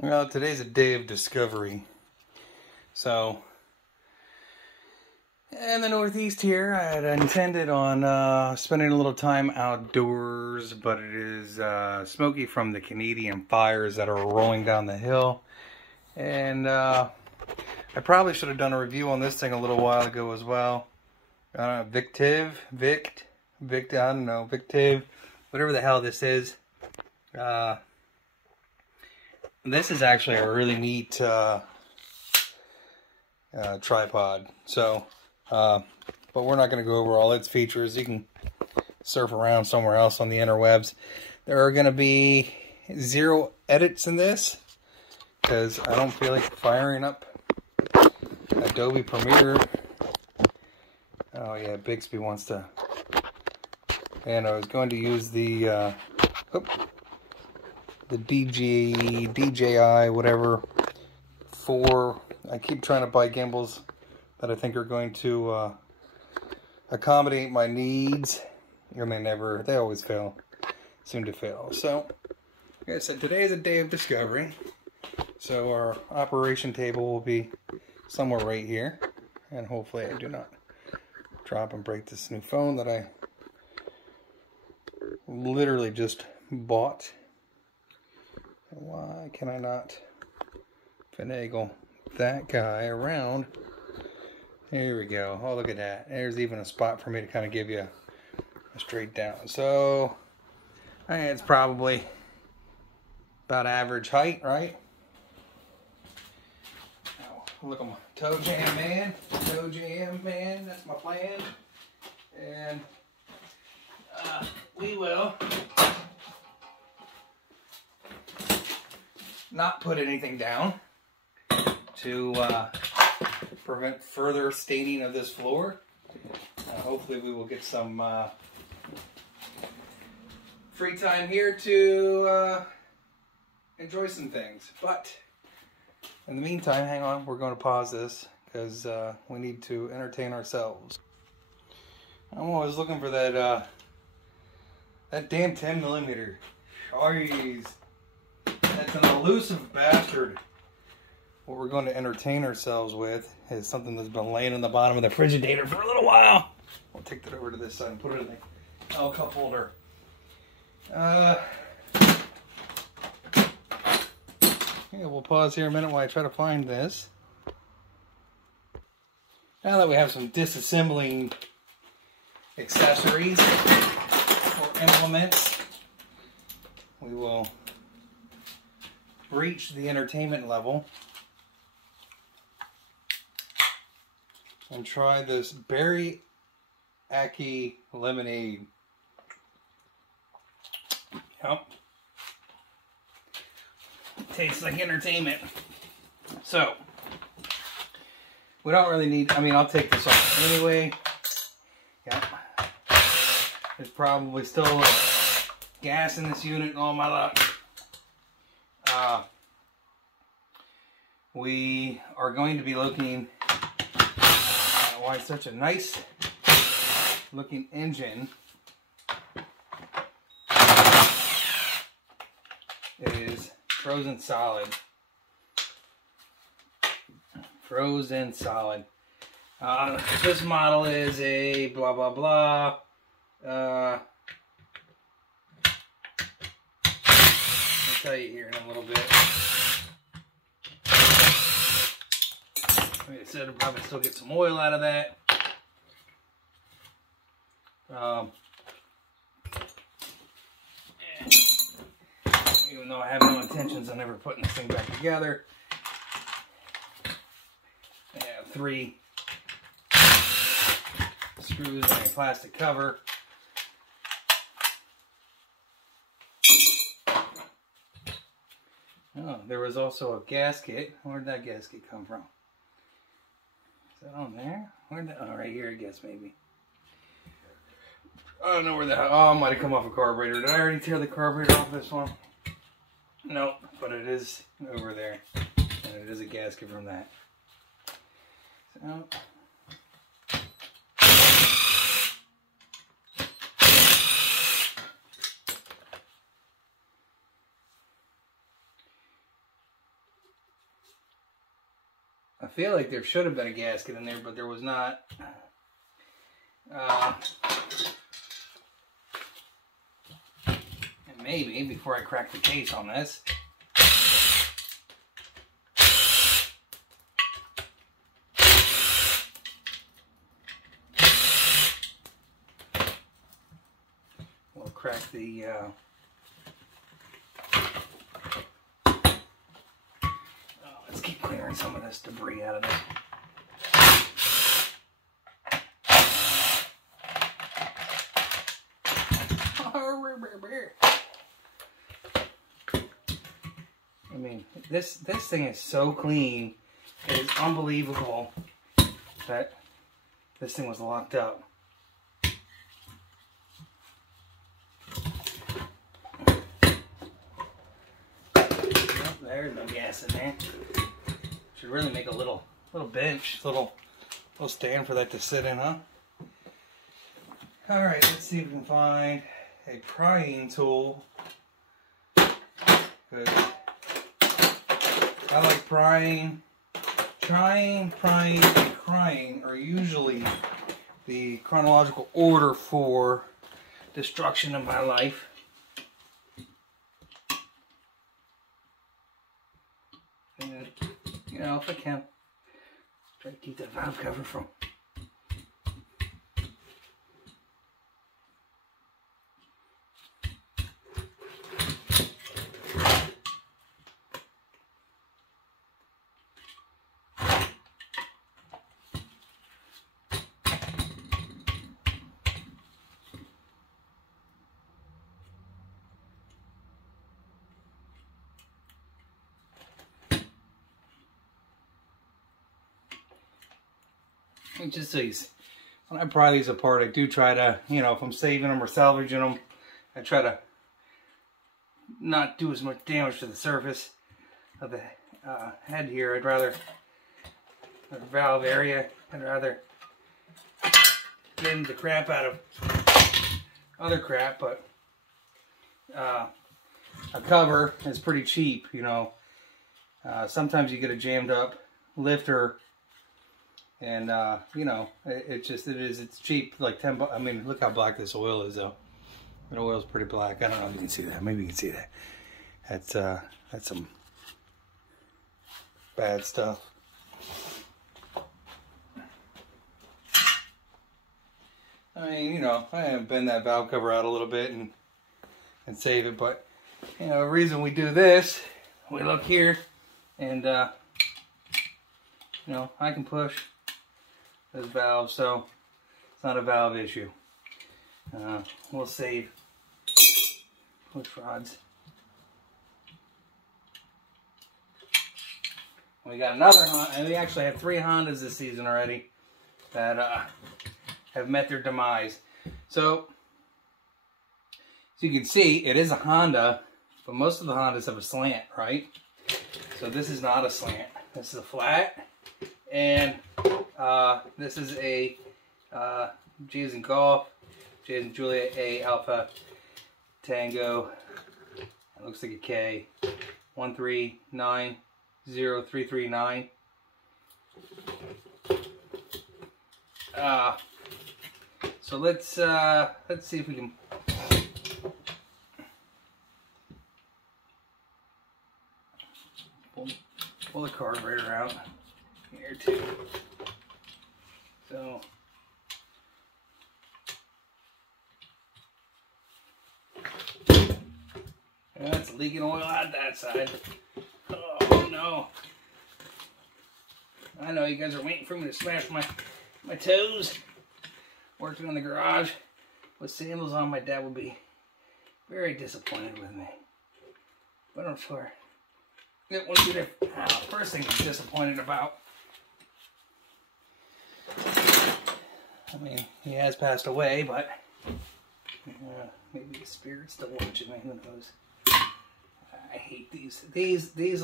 Well, today's a day of discovery. So, in the Northeast here, I had intended on spending a little time outdoors, but it is smoky from the Canadian fires that are rolling down the hill. And I probably should have done a review on this thing a little while ago as well. Victiv, I don't know, Victiv, whatever the hell this is. This is actually a really neat tripod. So, but we're not going to go over all its features. You can surf around somewhere else on the interwebs. There are going to be 0 edits in this because I don't feel like firing up Adobe Premiere. Oh yeah, Bixby wants to. And I was going to use the DJI, whatever, I keep trying to buy gimbals that I think are going to accommodate my needs, and they always seem to fail. So, like I said, today is a day of discovery. So our operation table will be somewhere right here, and hopefully I do not drop and break this new phone that I literally just bought. Why can I not finagle that guy around? Here we go. Oh, look at that. There's even a spot for me to kind of give you a straight down. So, I think it's probably about average height, right? Now, look at my toe jam man. That's my plan. And we will not put anything down to prevent further staining of this floor. Hopefully we will get some free time here to enjoy some things. But in the meantime, hang on, we're going to pause this because we need to entertain ourselves. I'm always looking for that damn 10mm. Jeez. That's an elusive bastard. What we're going to entertain ourselves with is something that's been laying in the bottom of the Frigidator for a little while. We'll take that over to this side and put it in the L cup holder. Yeah, we'll pause here a minute while I try to find this. Now that we have some disassembling accessories or implements, we will reach the entertainment level and try this berry ackee lemonade. Yep. Tastes like entertainment. So, we don't really need, I'll take this off anyway. Yep. There's probably still a little gas in this unit and all my luck. We are going to be looking at why such a nice looking engine is frozen solid. Frozen solid. This model is a blah blah blah. I'll tell you here in a little bit. Like I said, I'll probably still get some oil out of that. Even though I have no intentions on ever putting this thing back together. I have 3 screws and a plastic cover. Oh, there was also a gasket. Where'd that gasket come from? Is that on there? Oh, right here, I guess, maybe. I don't know where that... Oh, it might have come off a carburetor. Did I already tear the carburetor off this one? Nope, but it is over there. And it is a gasket from that. So... feel like there should have been a gasket in there, but there was not. And maybe before I crack the case on this, we'll crack the let's keep clearing some of this debris out of this. I mean, this thing is so clean. It is unbelievable that this thing was locked up. Oh, there's no gas in there. Should really make a little bench, little stand for that to sit in, huh? All right, let's see if we can find a prying tool. Good. I like prying. Trying, prying, and crying are usually the chronological order for destruction in my life. And, you know, if I can, try to keep that valve cover from. And just so when I pry these apart, I do try to, you know, if I'm saving them or salvaging them, I try to not do as much damage to the surface of the head here. I'd rather, the valve area, I'd rather get the crap out of other crap, but a cover is pretty cheap, you know. Sometimes you get a jammed up lifter, and you know, it's cheap, like $10. I mean, look how black this oil is, though. The oil's pretty black. I don't know if you can see that. Maybe you can see that. That's some bad stuff. I mean, you know, I have bend that valve cover out a little bit and save it, but you know, the reason we do this, we look here, and you know, I can push this valve, so it's not a valve issue. We'll save push rods. We got another Honda, and we actually have 3 Hondas this season already that have met their demise. So, as you can see, it is a Honda, but most of the Hondas have a slant, right? So this is not a slant. This is a flat, and this is a G as in golf, J as in Juliet, A Alpha Tango. It looks like a K. 1390339. So let's see if we can pull the carburetor out here too. So that's leaking oil out that side. Oh no. I know you guys are waiting for me to smash my toes. Working in the garage with sandals on, my dad would be very disappointed with me. But I'm sure it wouldn't be the first thing he's disappointed about. I mean, he has passed away, but maybe the spirit's still watching me. Who knows? I hate these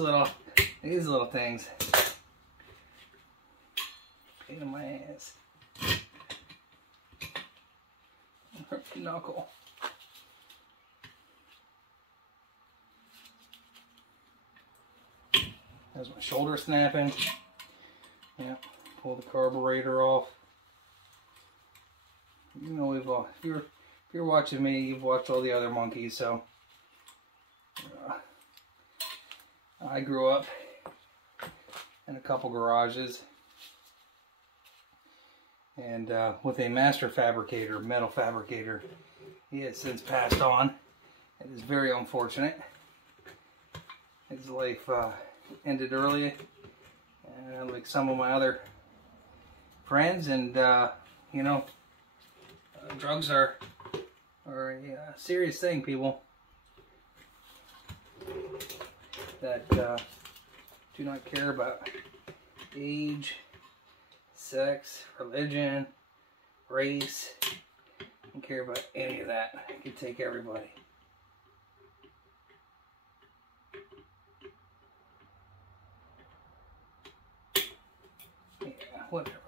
little things. Pain in my ass. Knuckle. There's my shoulder snapping. Yeah, pull the carburetor off. You know, if you're watching me, you've watched all the other monkeys, so I grew up in a couple garages and with a master fabricator, metal fabricator. He has since passed on. It is very unfortunate. His life ended early, like some of my other friends, and you know, drugs are a serious thing, people, that do not care about age, sex, religion, race. Don't care about any of that. It can take everybody. Yeah, whatever.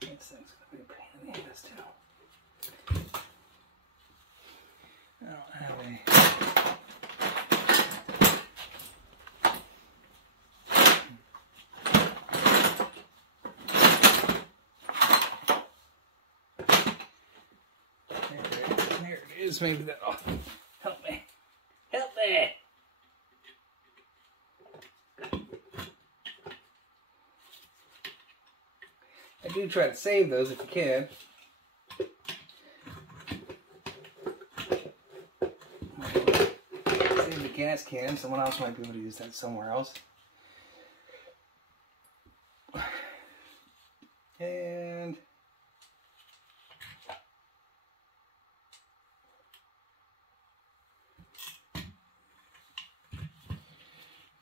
This thing's gonna be a pain in the ass too. I don't have any. There it is. Maybe that'll help me. Help me! I do try to save those if you can. Save the gas can. Someone else might be able to use that somewhere else. And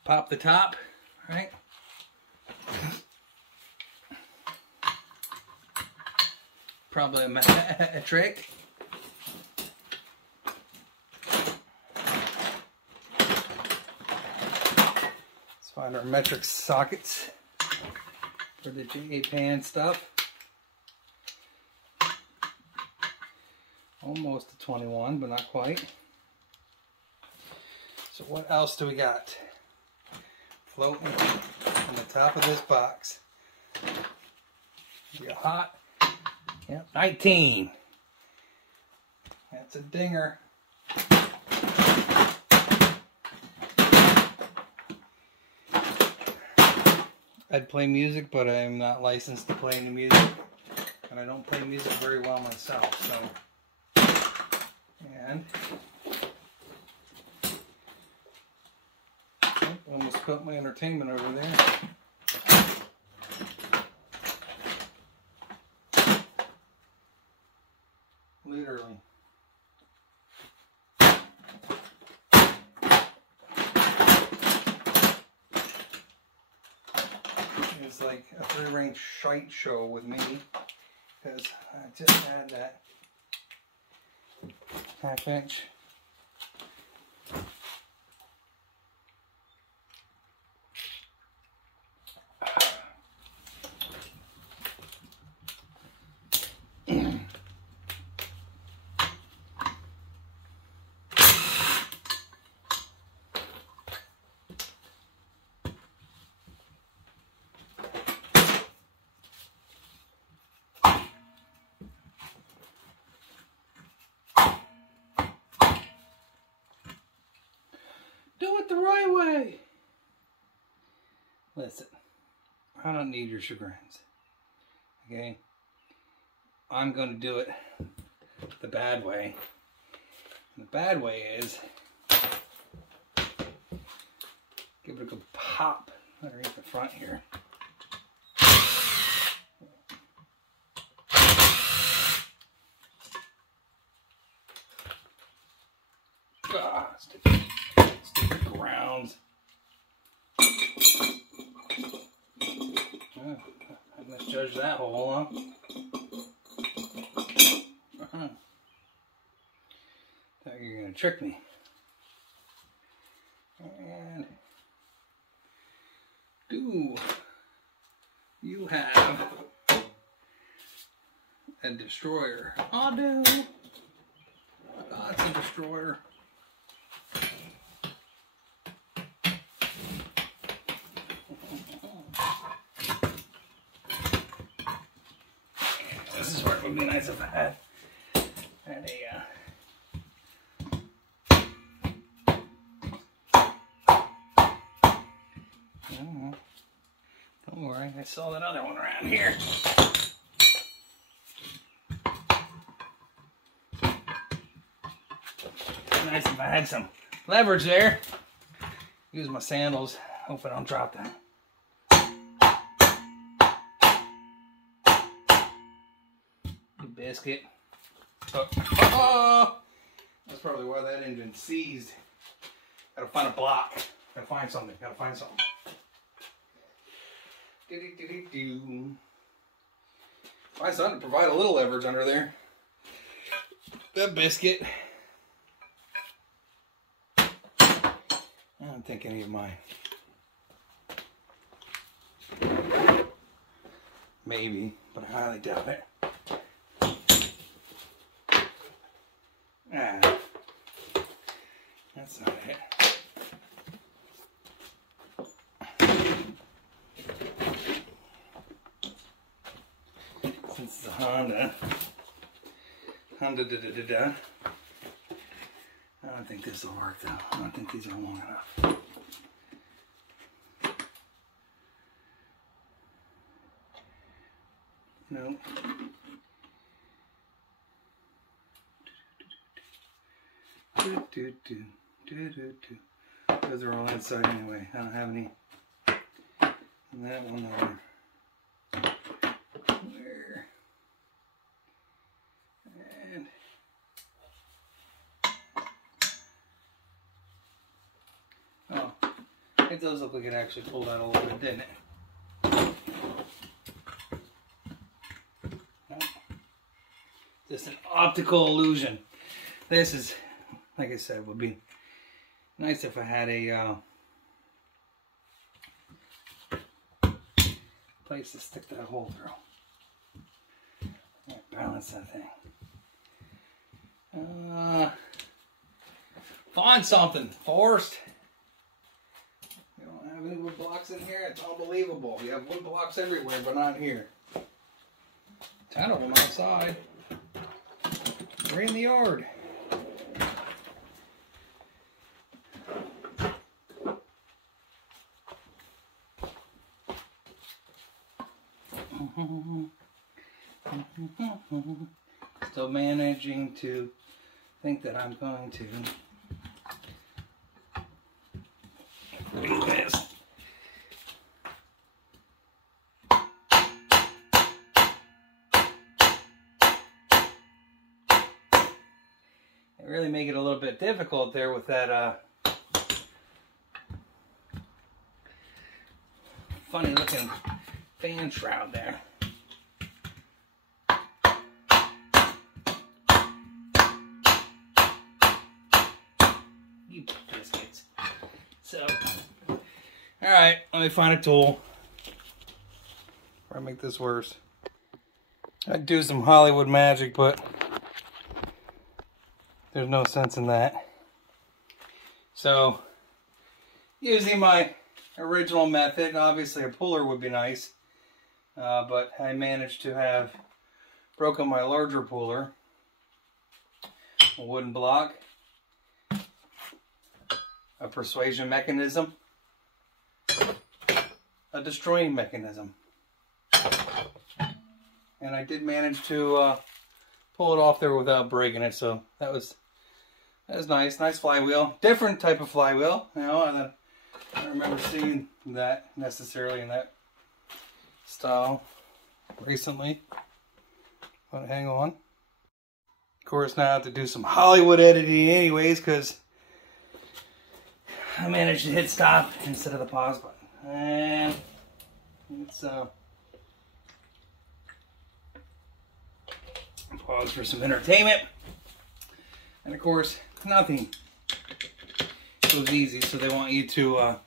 pop the top, right? Probably a trick. Let's find our metric sockets for the J-pan stuff. Almost to 21, but not quite. So what else do we got floating on the top of this box? Be hot. Yep, 19. That's a dinger. I'd play music, but I'm not licensed to play any music. And I don't play music very well myself, so. And almost put my entertainment over there. Literally. It's like a free-range shite show with me, because I just had that half-inch. Do it the right way. Listen, I don't need your chagrins. Okay? I'm going to do it the bad way. And the bad way is give it a good pop underneath the front here. Ah, stupid grounds. Oh, I misjudged that hole, huh? Thought you were going to trick me. And do you have a destroyer? I do. Oh, it's a destroyer. would be nice if I had a don't worry, I saw that other one around here. Nice if I had some leverage there. Use my sandals. Hope I don't drop that. Biscuit. Oh, that's probably why that engine seized. Gotta find a block. Gotta find something. Gotta find something. Find something to provide a little leverage under there. That biscuit. I don't think any of mine. Maybe, but I highly doubt it. Ah, that's not it. Since it's a Honda da-da-da-da-da. I don't think this will work though. I don't think these are long enough. No. Those are all inside anyway. I don't have any. And that one over. Where? And oh, it does look like it actually pulled out a little bit, didn't it? No. Just an optical illusion. This is, like I said, would be nice if I had a place to stick that hole through. Balance that thing. Find something, Forrest. You don't have any wood blocks in here? It's unbelievable. You have wood blocks everywhere, but not here. 10 of them outside. 3 in the yard. Still managing to think that I'm going to do this. They really make it a little bit difficult there with that funny looking fan shroud there. You biscuits. So, alright, let me find a tool. Or make this worse. I'd do some Hollywood magic, but there's no sense in that. So, using my original method, obviously a puller would be nice. But I managed to have broken my larger puller, a wooden block, a persuasion mechanism, a destroying mechanism. And I did manage to pull it off there without breaking it, so that was nice. Nice flywheel. Different type of flywheel, you know, and I don't remember seeing that necessarily in that style recently, but hang on. Of course, now I have to do some Hollywood editing anyways, because I managed to hit stop instead of the pause button, and it's pause for some entertainment. And of course, nothing goes easy, so they want you to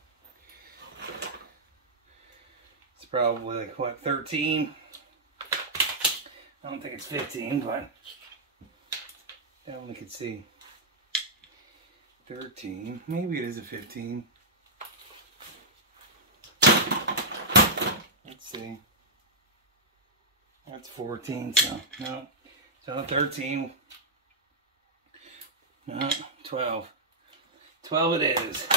probably like what, 13? I don't think it's 15, but that one we could see. 13, maybe it is a 15. Let's see. That's 14, so no. So 13. 12. 12 it is.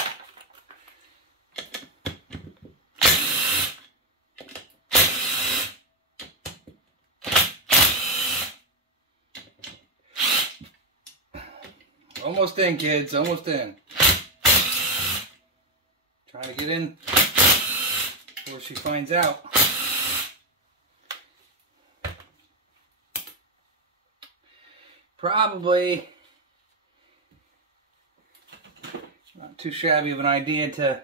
Almost in, kids. Almost in. Trying to get in before she finds out. Probably not too shabby of an idea to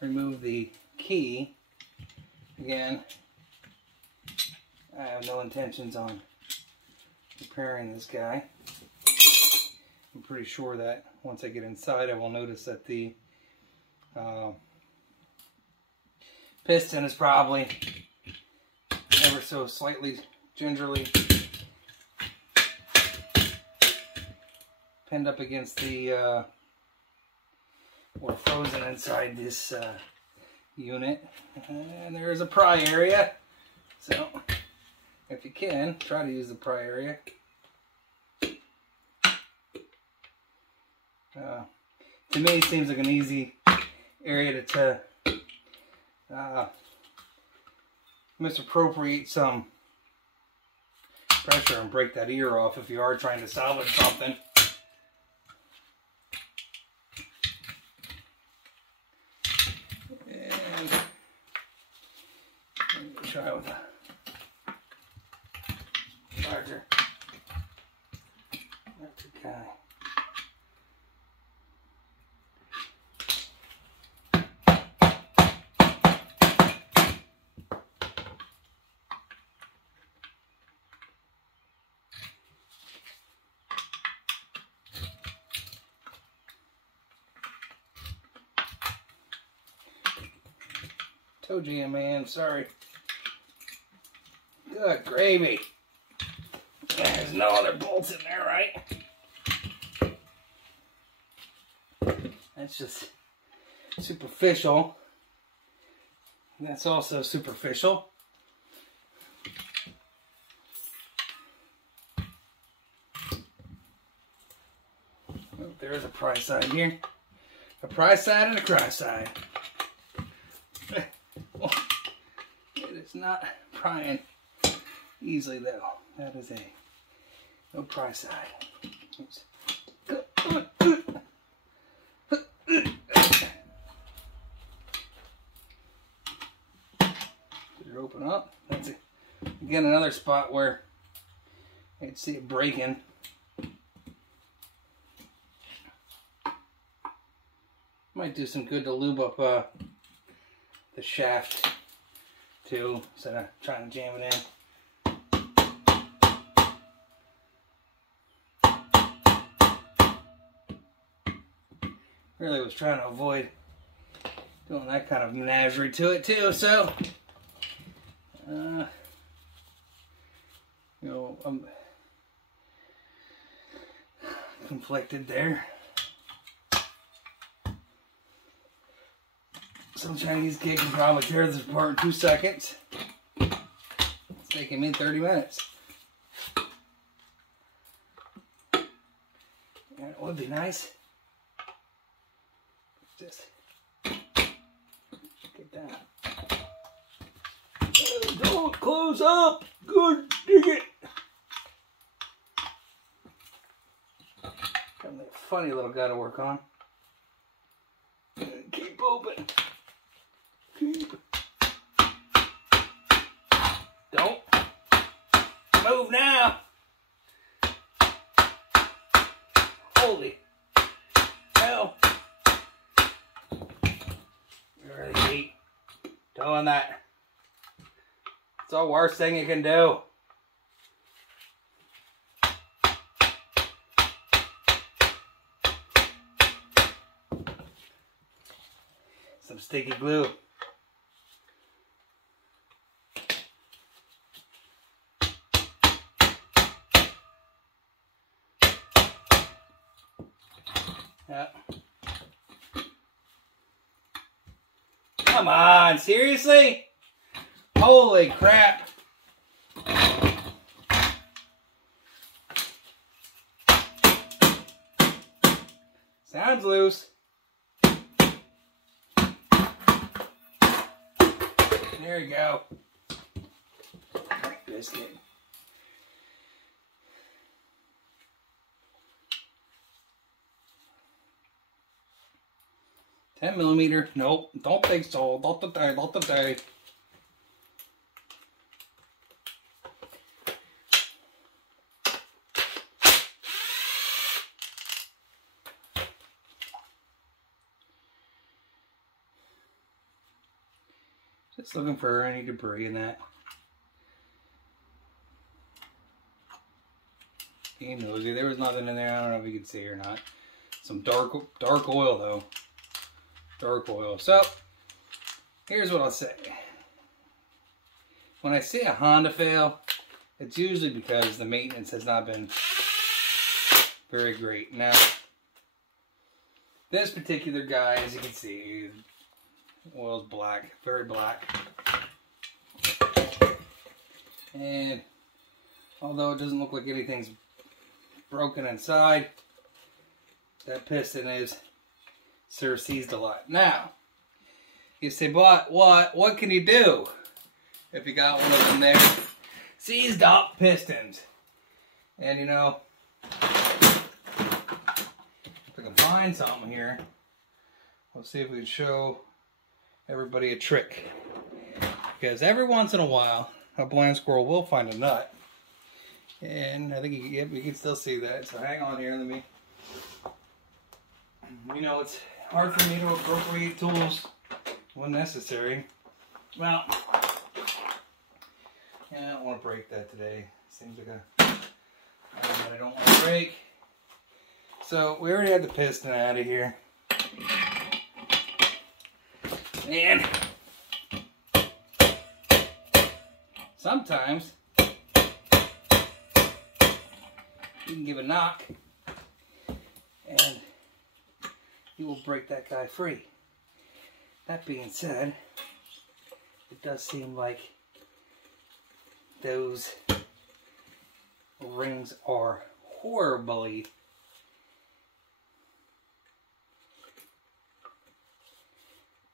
remove the key. Again, I have no intentions on repairing this guy. I'm pretty sure that once I get inside, I will notice that the piston is probably ever so slightly gingerly pinned up against the or frozen inside this unit. And there's a pry area, so if you can, try to use the pry area. To me, it seems like an easy area to misappropriate some pressure and break that ear off if you are trying to salvage something. And try with a larger guy. Told you, man. Sorry. Good gravy. There's no other bolts in there, right? That's just superficial. That's also superficial. Oh, there's a pry side here. A pry side and a cry side. It is not prying easily though. That is a no pry side. Oops. Did it open up? That's again another spot where I'd see it breaking. Might do some good to lube up the shaft too, instead of trying to jam it in. Really was trying to avoid doing that kind of menagerie to it too, so you know, I'm conflicted there. Some Chinese kid can probably tear this apart in 2 seconds. It's taking me 30 minutes. And it would be nice. Just get that. Oh, don't close up. Good, dig it. Got a funny little guy to work on. Keep open. Don't move now. Holy hell. You really hate doing that. It's the worst thing you can do. Some sticky glue. Yeah. Come on, seriously? Holy crap. Sounds loose. There you go. Biscuit. $10mm. Nope, don't think so. Not today, not today. Just looking for any debris in that. Being nosy. There was nothing in there. I don't know if you can see or not. Some dark oil though. Dark oil. So, here's what I'll say. When I see a Honda fail, it's usually because the maintenance has not been very great. Now, this particular guy, as you can see, oil's black, very black. And although it doesn't look like anything's broken inside, that piston is seized a lot. Now, you say, but what can you do if you got one of them there seized up pistons? And you know, if I can find something here, let's see if we can show everybody a trick. Because every once in a while, a blind squirrel will find a nut. And I think you can still see that. So hang on here, let me. You know, it's hard for me to appropriate tools when necessary. Well, yeah, I don't want to break that today. Seems like a item that I don't want to break. So we already had the piston out of here. And sometimes you can give a knock and you will break that guy free. That being said, it does seem like those rings are horribly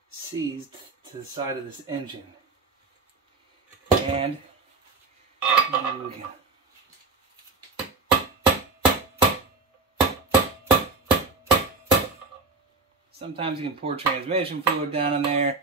seized to the side of this engine. And here we go. Sometimes you can pour transmission fluid down in there.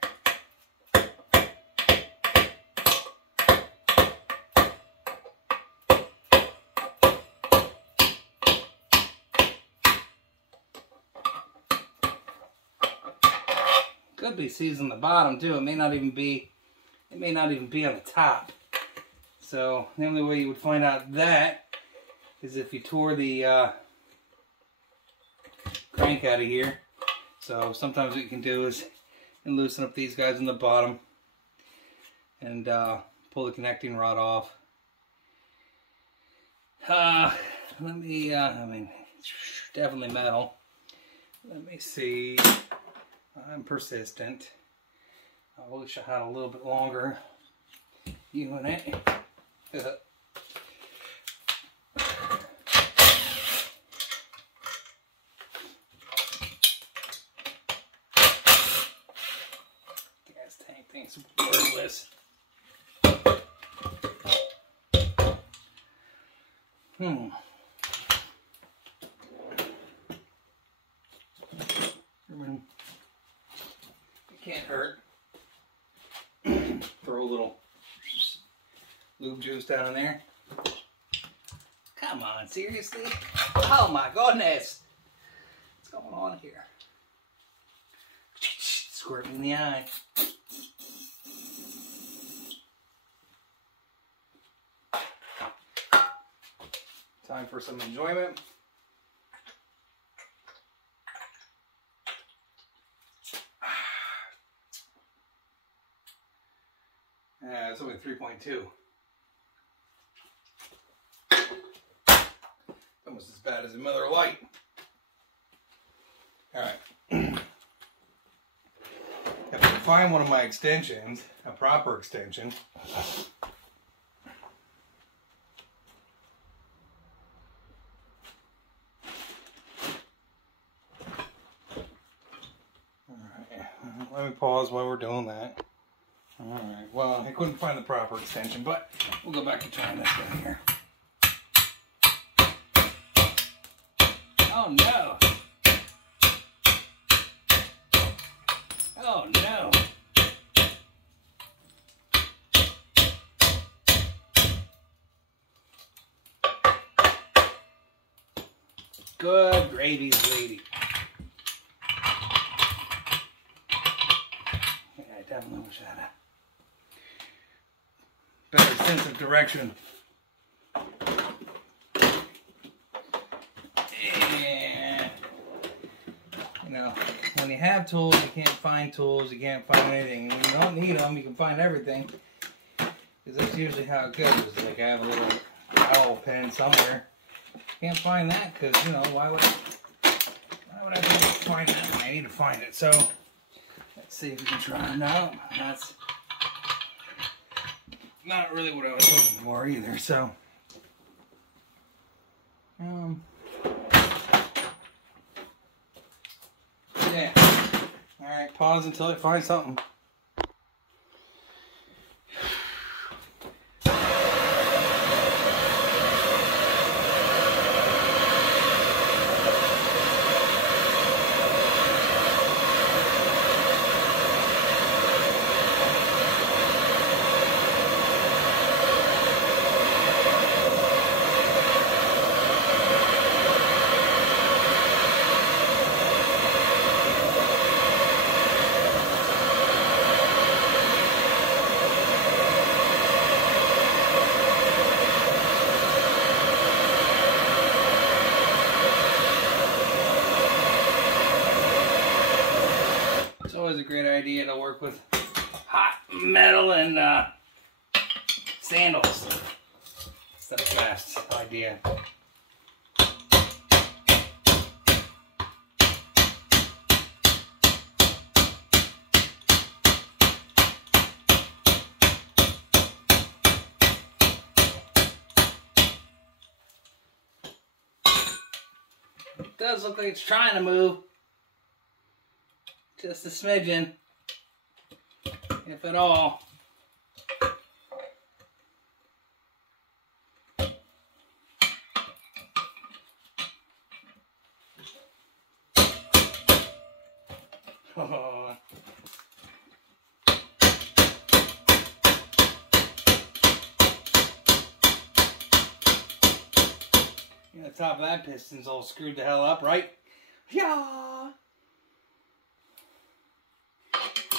Could be seized on the bottom too. It may not even be on the top. So the only way you would find out that is if you tore the crank out of here. So sometimes what you can do is loosen up these guys on the bottom and pull the connecting rod off. I mean, it's definitely metal. Let me see. I'm persistent. I wish I had a little bit longer unit. Gas tank thing's worthless. It can't hurt. Throw a little lube juice down in there. Come on, seriously? Oh my goodness! What's going on here? Squirt me in the eye. Time for some enjoyment. It's only 3.2. Almost as bad as a Miller Lite. Alright. If I can find one of my extensions, a proper extension, let me pause while we're doing that. Alright, well, I couldn't find the proper extension, but we'll go back to trying this down here. Oh no! Oh no! Good gravy's lady. Yeah, I definitely wish I had a better sense of direction. And, you know, when you have tools, you can't find tools, you can't find anything. When you don't need them, you can find everything. Because that's usually how it goes. Like I have a little dowel pen somewhere. Can't find that because, you know, why would I be able to find that when I need to find it? So, let's see if we can try. No, that's not really what I was looking for either. So, yeah. Alright, pause until I find something. It's always a great idea to work with hot metal and sandals. It's the best idea. It does look like it's trying to move. Just a smidgen, if at all. Oh. Yeah, the top of that piston's all screwed the hell up, right? Yeah.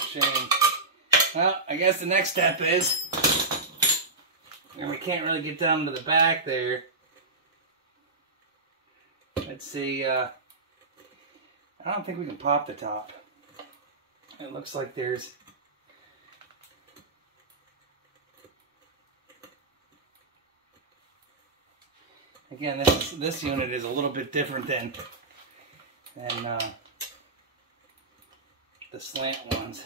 Shame. Well, I guess the next step is, and we can't really get down to the back there. Let's see, I don't think we can pop the top. It looks like there's again, this unit is a little bit different than the slant ones.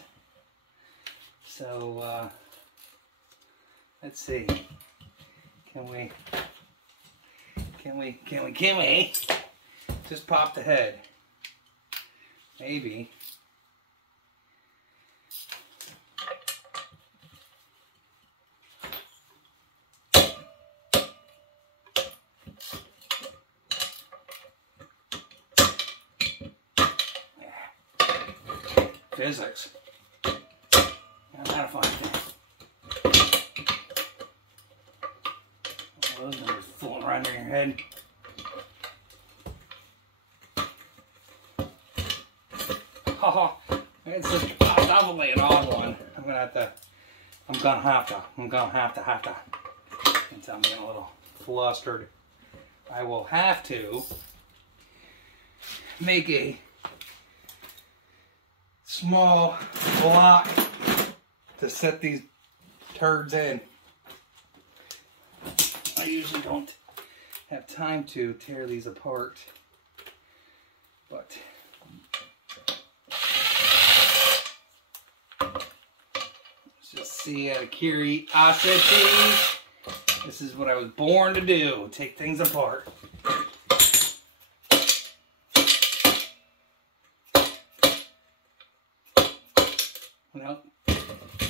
So let's see. Can we just pop the head? Maybe. Physics. I'm not a fine thing. All those numbers floating around in your head. Oh, it's just probably an odd one. I'm gonna have to. Since I'm getting a little flustered, I will have to make a small block to set these turds in. I usually don't have time to tear these apart, but let's just see out of curiosity. This is what I was born to do, take things apart. Nope,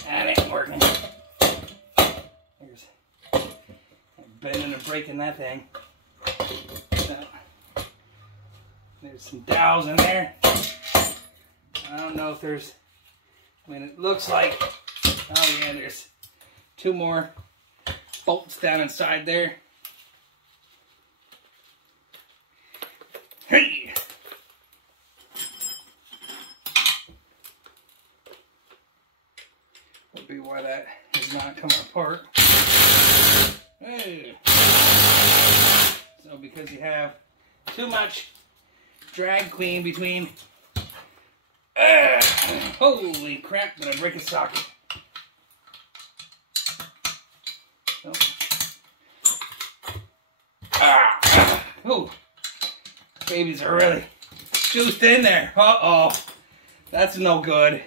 that ain't working. There's bending and breaking that thing. So, there's some dowels in there. I don't know if there's, I mean, it looks like, oh yeah, there's 2 more bolts down inside there. Hey! Would be why that is not coming apart. Hey! So because you have too much drag queen between, holy crap, did I break a socket? Oh. Ooh. Babies are really juiced in there. Uh-oh. That's no good.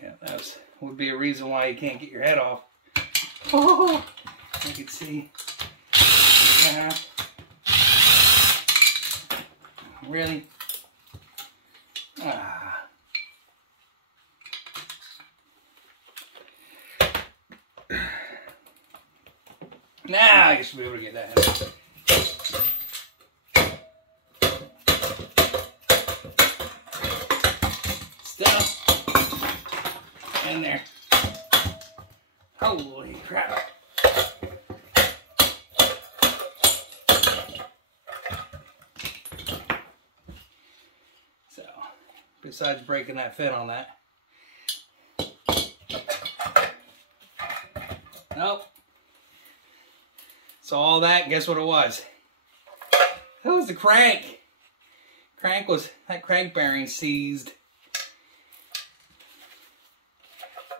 Yeah, that would be a reason why you can't get your head off. Oh, you can see. Really? Now I should be able to get that head off. Still in there. Holy crap. So, besides breaking that fin on that. Nope. So all that, guess what it was? That was the crank. That crank bearing seized.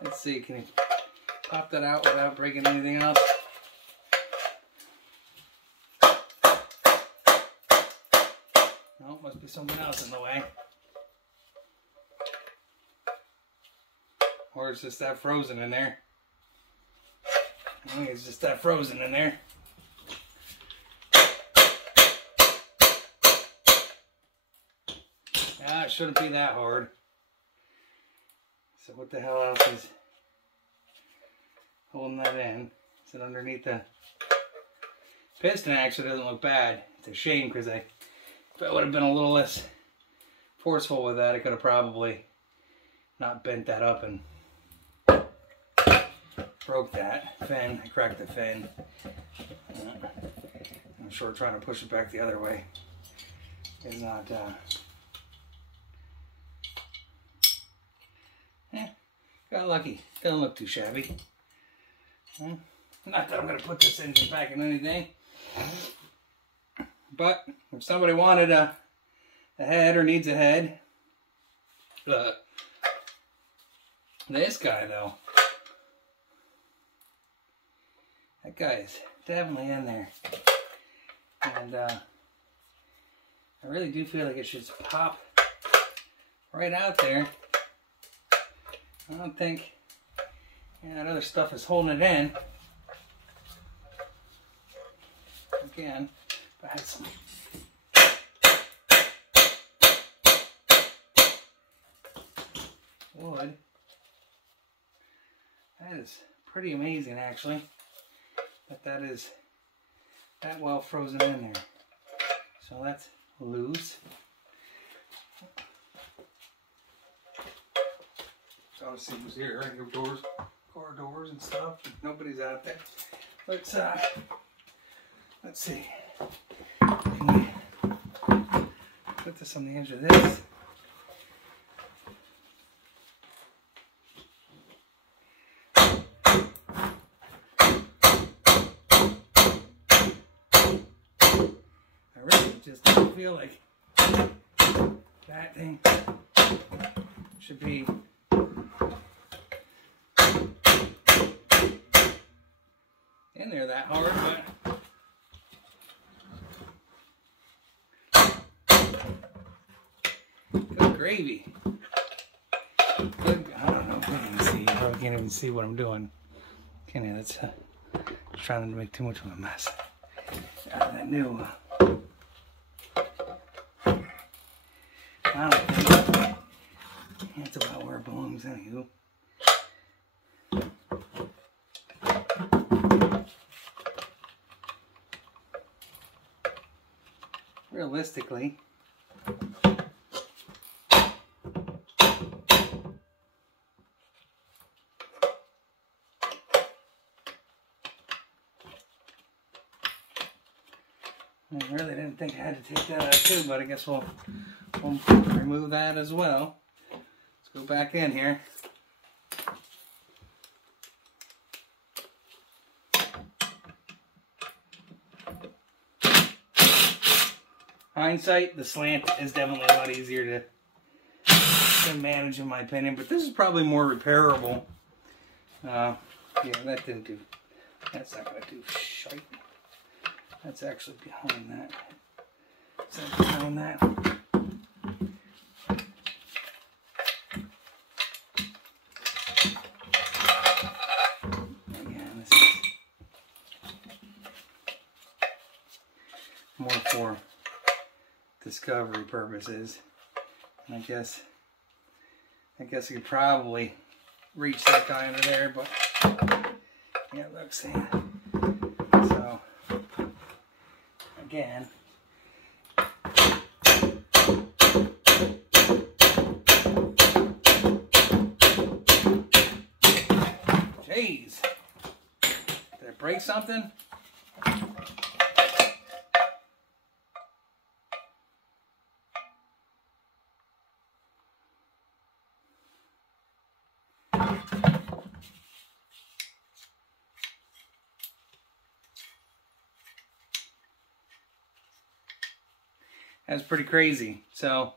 Let's see, can you pop that out without breaking anything else? No, must be something else in the way. Or it's just that frozen in there. I think it's just that frozen in there. It shouldn't be that hard. So what the hell else is holding that in? Is it underneath the piston? Actually doesn't look bad. It's a shame because if I would have been a little less forceful with that, I could have probably not bent that up and broke that fin. I cracked the fin. I'm sure trying to push it back the other way is not got lucky. Doesn't look too shabby. Not that I'm going to put this engine back in anything. But if somebody wanted a head or needs a head, this guy though, that guy is definitely in there. And I really do feel like it should pop right out there. I don't think that other stuff is holding it in. Again, if I had some wood, that is pretty amazing actually, that is that well frozen in there. So that's loose. Obviously who's here, right? Your doors, car doors and stuff. Nobody's out there. Let's see. Can we put this on the edge of this? I really just don't feel like that thing should be in there that hard, but good gravy. Good, I don't know if you can see. You probably can't even see what I'm doing. Okay, that's trying to make too much of a mess. That new. I don't think that's about where it belongs, anywho. Realistically, I really didn't think I had to take that out too, but I guess we'll remove that as well. Let's go back in here. Hindsight, the slant is definitely a lot easier to manage in my opinion, but this is probably more repairable. Yeah, that didn't do, that's not going to do shite. That's actually behind that. Is that behind that? Again, this is more for discovery purposes. And I guess I could probably reach that guy under there, but yeah, look, see. So again, jeez, did I break something? That's pretty crazy. So,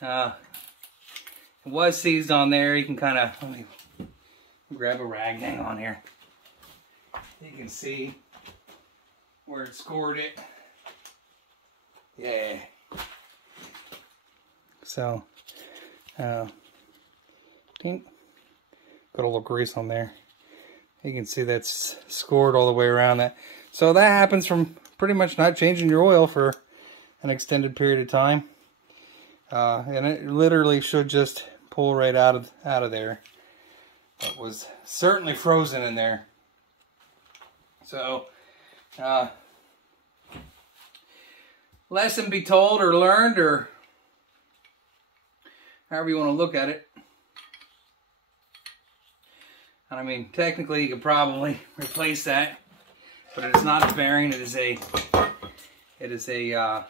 it was seized on there. You can kind of, let me grab a rag, hang on here. You can see where it scored it. Yeah. So, got a little grease on there. You can see that's scored all the way around that. So that happens from pretty much not changing your oil for an extended period of time, and it literally should just pull right out of there. It was certainly frozen in there. So, lesson be told or learned, or however you want to look at it. And I mean, technically, you could probably replace that, but it is not a bearing. It is a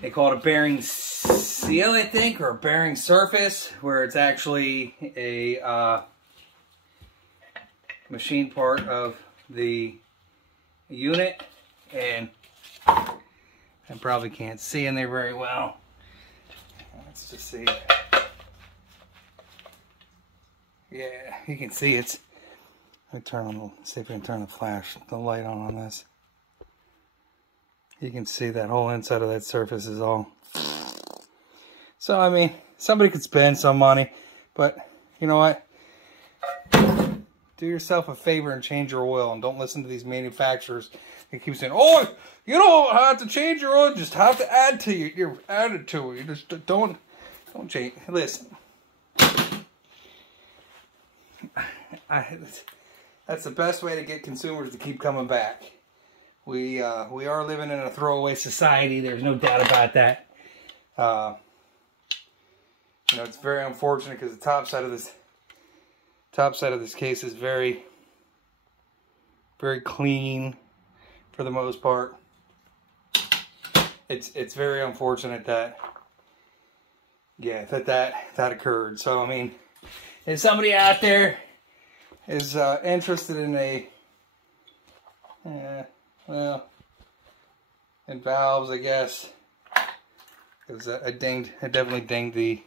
they call it a bearing seal, I think, or a bearing surface, where it's actually a machine part of the unit. And I probably can't see in there very well. Let's just see. Yeah, you can see it's. Let me turn on. See if we can turn the light on this. You can see that whole inside of that surface is all. So, I mean, somebody could spend some money, but you know what? Do yourself a favor and change your oil, and don't listen to these manufacturers that keep saying, "Oh, you don't have to change your oil; just have to add to your added to it. You just don't change." Listen, that's the best way to get consumers to keep coming back. We are living in a throwaway society. There's no doubt about that. You know, it's very unfortunate because the top side of this case is very, very clean for the most part. It's very unfortunate that that occurred. So I mean, if somebody out there is interested in in valves, I guess, because I definitely dinged the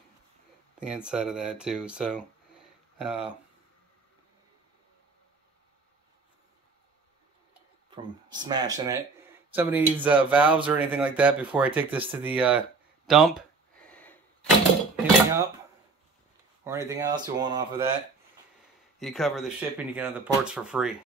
inside of that too. So, from smashing it. If somebody needs valves or anything like that before I take this to the dump, hit me up, or anything else you want off of that. you cover the shipping, you get on the parts for free.